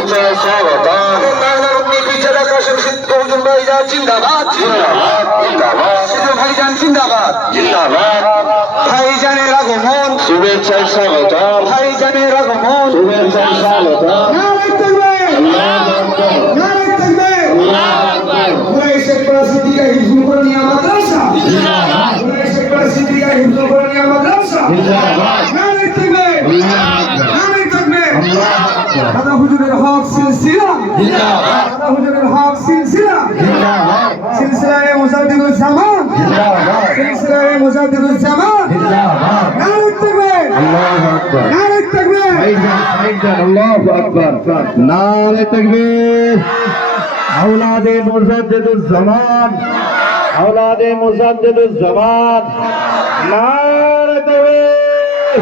শুভেচ্ছা স্বাগতম। জিন্দাবাদ জিন্দাবাদ সিধু ভাইজান জিন্দাবাদ জিন্দাবাদ। ভাইজানের আগমন শুভেচ্ছা স্বাগতম। ভাইজানের আগমন শুভেচ্ছা স্বাগতম। দাদা হুজুরের হক সিলসিলা জিন্দাবাদ দাদা হুজুরের হক সিলসিলা জিন্দাবাদ সিলসিলায়ে মুজাদ্দিদুল জামান জিন্দাবাদ সিলসিলায়ে মুজাদ্দিদুল জামান জিন্দাবাদ। নারে তাকবীর আল্লাহু আকবার। নারে তাকবীর আল্লাহু আকবার। নারে তাকবীর। আওলাদে মুজাদ্দিদুল জামান আওলাদে মুজাদ্দিদুল জামান নারে তাকবীর।